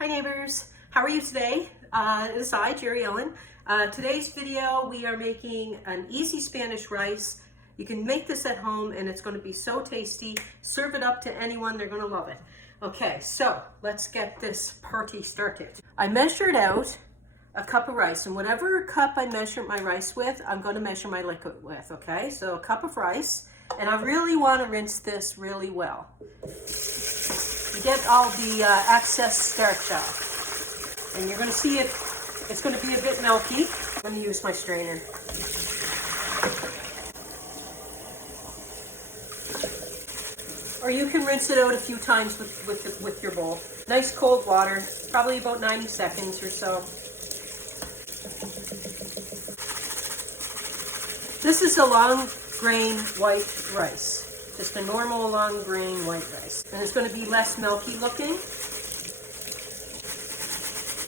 Hi neighbors, how are you today? This is I, Jerry Ellen. Today's video we are making an easy Spanish rice. You can make this at home and it's going to be so tasty. Serve it up to anyone, they're going to love it. Okay, so let's get this party started. I measured out a cup of rice, and whatever cup I measured my rice with, I'm going to measure my liquid with, okay? So a cup of rice, and I really want to rinse this really well. Get all the excess starch out. And you're going to see it's going to be a bit milky. I'm going to use my strainer. Or you can rinse it out a few times with your bowl. Nice cold water, probably about 90 seconds or so. This is a long grain white rice. Just a normal long grain white rice. And it's going to be less milky looking.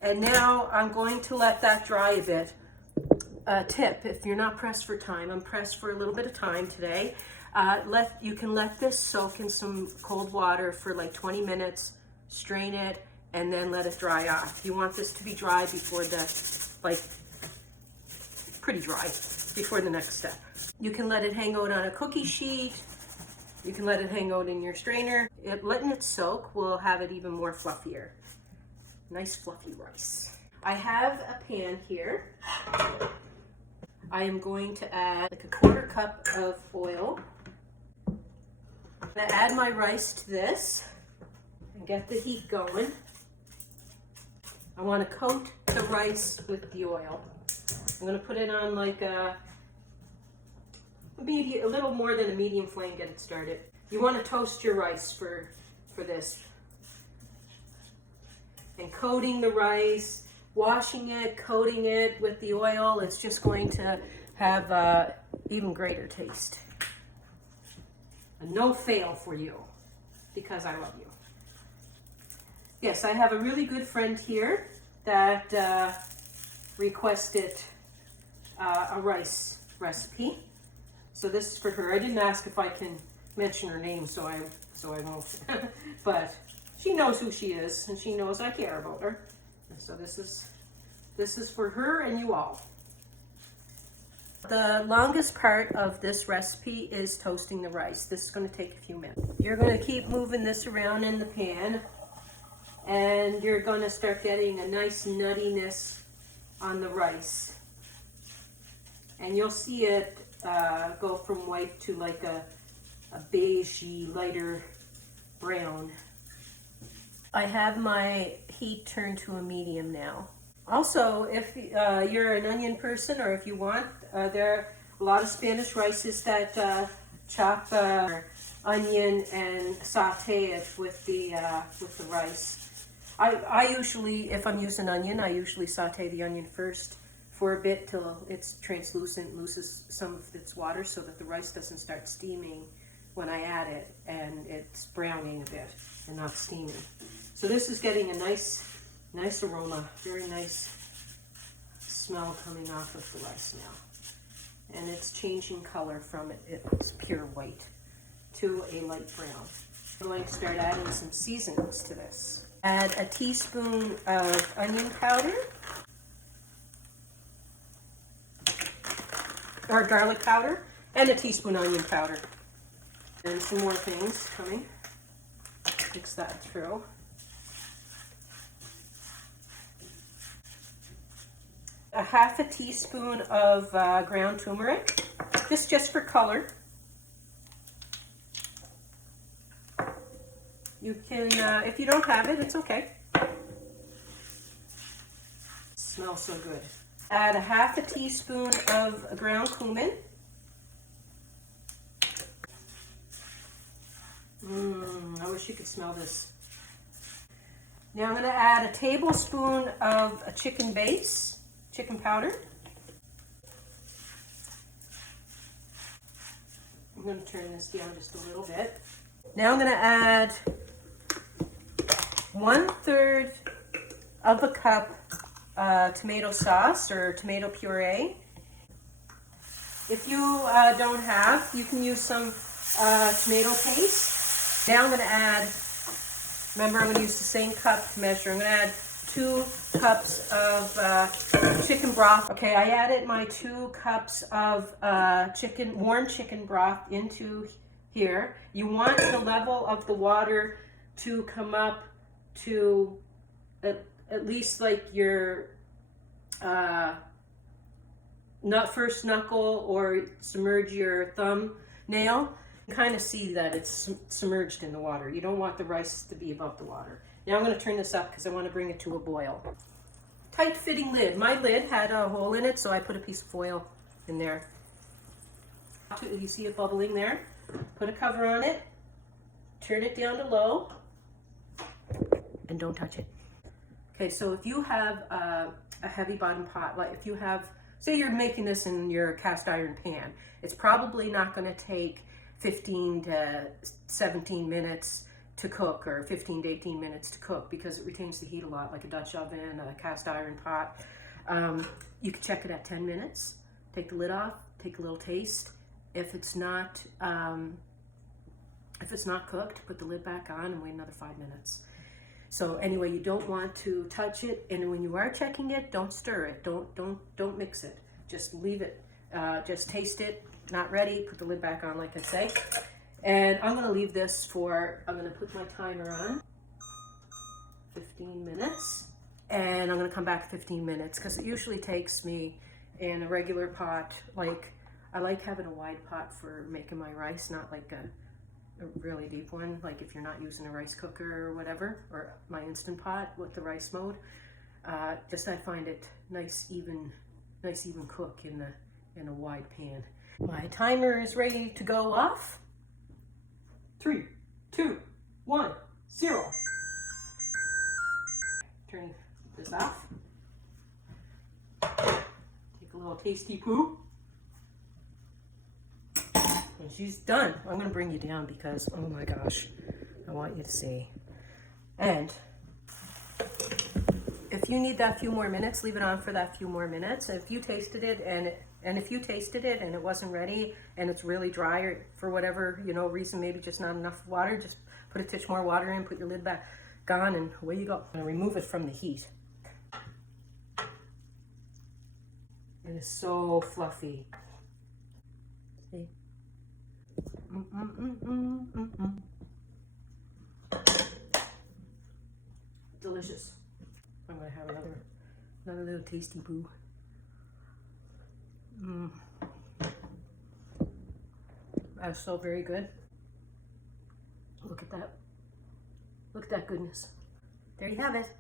And now I'm going to let that dry a bit. Tip, if you're not pressed for time, I'm pressed for a little bit of time today. You can let this soak in some cold water for like 20 minutes, strain it, and then let it dry off. You want this to be dry before pretty dry before the next step. You can let it hang out on a cookie sheet. You can let it hang out in your strainer. Letting it soak will have it even more fluffier. Nice fluffy rice. I have a pan here. I am going to add like a quarter cup of oil. I'm going to add my rice to this and get the heat going. I want to coat the rice with the oil. I'm going to put it on like maybe a little more than a medium flame, get it started. You want to toast your rice for this. And coating the rice, washing it, coating it with the oil, it's just going to have even greater taste. A no fail for you, because I love you. Yes, I have a really good friend here that requested a rice recipe. So this is for her. I didn't ask if I can mention her name, so I won't. But she knows who she is, and she knows I care about her. And so this is for her and you all. The longest part of this recipe is toasting the rice. This is going to take a few minutes. You're going to keep moving this around in the pan, and you're going to start getting a nice nuttiness on the rice. And you'll see it go from white to like a beigey, lighter brown. I have my heat turned to a medium now. Also, if you're an onion person, or if you want, there are a lot of Spanish rices that chop onion and saute it with the rice. I usually, if I'm using onion, I usually saute the onion first for a bit till it's translucent, loses some of its water so that the rice doesn't start steaming when I add it, and it's browning a bit and not steaming. So this is getting a nice aroma, very nice smell coming off of the rice now. And it's changing color from it's pure white to a light brown. I'm going to start adding some seasonings to this. Add a teaspoon of onion powder, or garlic powder, and a teaspoon onion powder. And some more things coming. Mix that through. A half a teaspoon of ground turmeric, just for color. You can, if you don't have it, it's okay. Smells so good. Add a half a teaspoon of ground cumin. I wish you could smell this. Now I'm going to add a tablespoon of a chicken base, chicken powder. I'm going to turn this down just a little bit. Now I'm going to add 1/3 of a cup tomato sauce or tomato puree. If you don't have, you can use some tomato paste. Now I'm going to add Remember, I'm going to use the same cup to measure. I'm going to add 2 cups of chicken broth. Okay, I added my 2 cups of warm chicken broth into here. You want the level of the water to come up to at least like your first knuckle, or submerge your thumbnail. You kind of see that it's submerged in the water. You don't want the rice to be above the water. Now I'm going to turn this up because I want to bring it to a boil. Tight fitting lid. My lid had a hole in it, so I put a piece of foil in there. You see it bubbling there? Put a cover on it, turn it down to low, and don't touch it. Okay, so if you have a heavy bottom pot, like if you have, say you're making this in your cast iron pan, it's probably not going to take 15 to 17 minutes to cook, or 15 to 18 minutes to cook, because it retains the heat a lot, like a Dutch oven, a cast iron pot. You can check it at 10 minutes, take the lid off, take a little taste. If it's not cooked, put the lid back on and wait another 5 minutes. So anyway, you don't want to touch it, and when you are checking it, don't stir it, don't mix it. Just leave it, just taste it. Not ready, put the lid back on, like I say. And I'm going to leave this for, I'm going to put my timer on, 15 minutes. And I'm going to come back 15 minutes, because it usually takes me, in a regular pot, like, I like having a wide pot for making my rice, not like a really deep one, like if you're not using a rice cooker or whatever, or my Instant Pot with the rice mode. Just I find it nice even cook in a wide pan. My timer is ready to go off. 3, 2, 1, 0. Turn this off. Take a little tasty poo. And she's done. I'm going to bring you down because, oh my gosh, I want you to see. And if you need that few more minutes, leave it on for that few more minutes. If you tasted it and it wasn't ready and it's really dry, or for whatever reason, maybe just not enough water, just put a titch more water in, put your lid back on, and away you go. And remove it from the heat. It is so fluffy. See? Delicious. I'm gonna have another little tasty poo. That's so very good. Look at that. Look at that goodness. There you have it.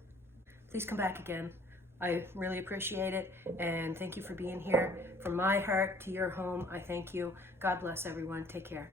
Please come back again. I really appreciate it, and thank you for being here. From my heart to your home, I thank you. God bless everyone. Take care.